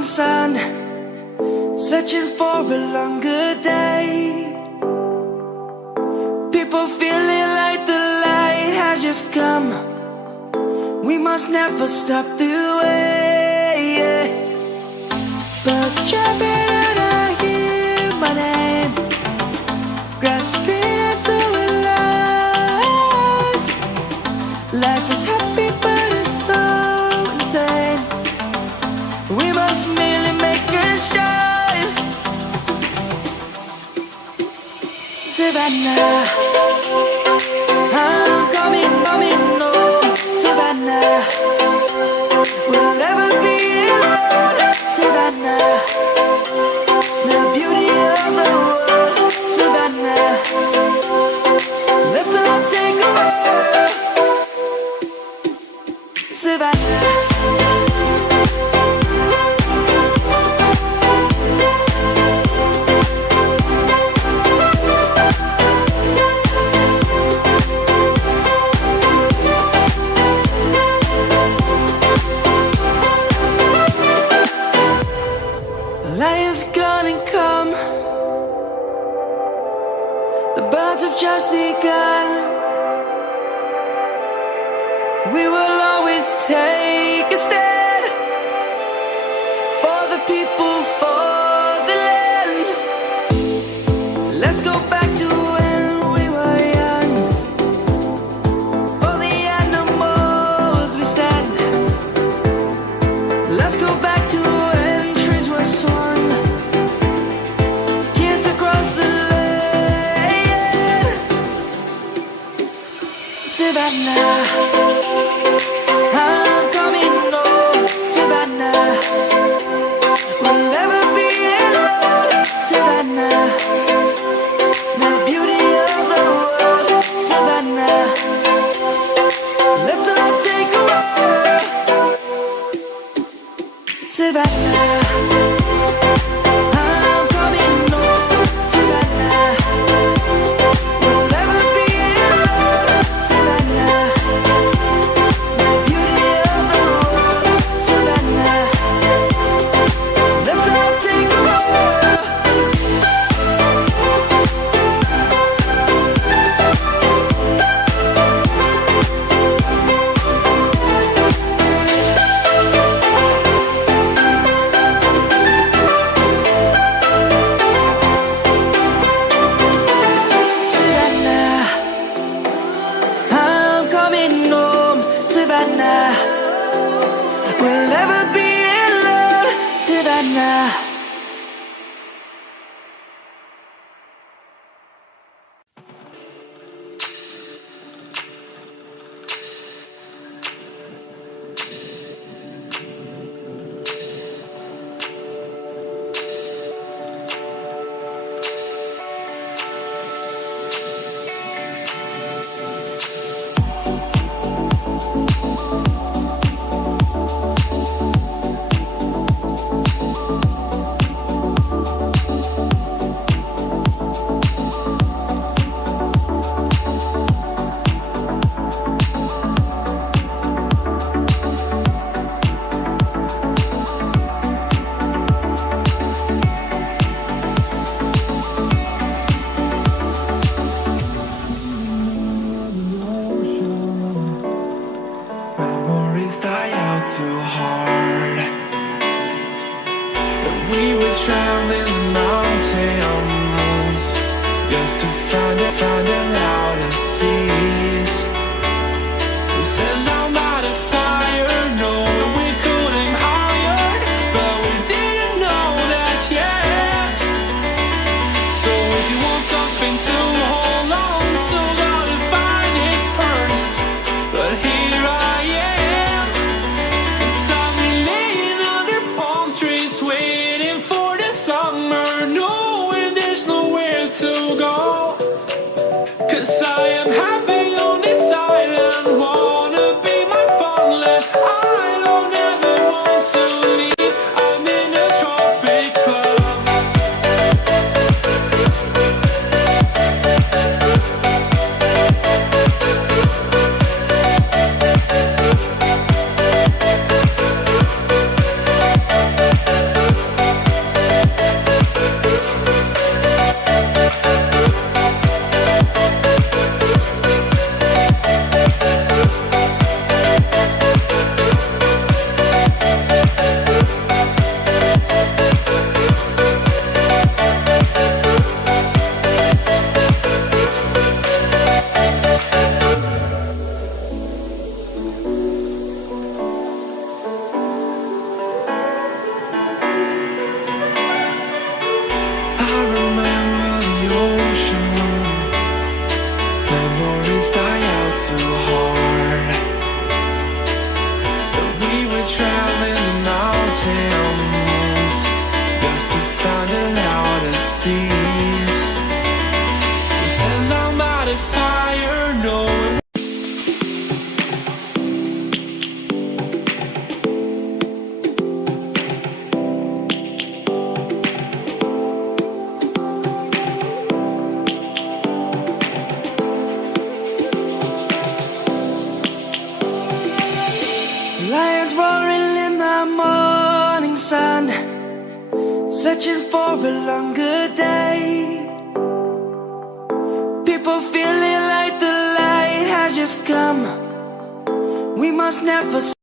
morning sun, searching for a longer day. People feeling like the light has just come. We must never stop the way. Birds chirping and I hear my name, grasping into a life. Life is happy but it's so insane. We must merely make a start. Savannah, I'm coming home. Savannah, we'll never be alone. Savannah, the beauty of the world. Savannah, let's all take a walk. Savannah. Light is gonna come. The birds have just begun. We will always take a stand for the people, for the land. Let's go back to when we were young. For the animals we stand. Let's go back to when trees were swung. Kids across the land. Savannah, I'm coming home. Savannah, we'll never be alone. Savannah, the beauty of the world. Savannah, let's all take a walk. Savannah, I'm coming home. Savannah, we'll never be alone. Savannah, the beauty of the world. Savannah, let's all take a walk. Savannah, I'm coming home. Savannah, we'll never be alone. Savannah. Memories die out too hard. But we were drowned in the mountains just to find the loudest seas. We set down by the fire, knowing we could aim higher, but we didn't know that yet. So if you want something to hold on to, gotta find it first. But here I am, 'cause I've been laying under palm trees waiting for the sun. by the fire, knowing Lions roaring in the morning sun, searching for a longer day. People feeling like the light has just come. We must never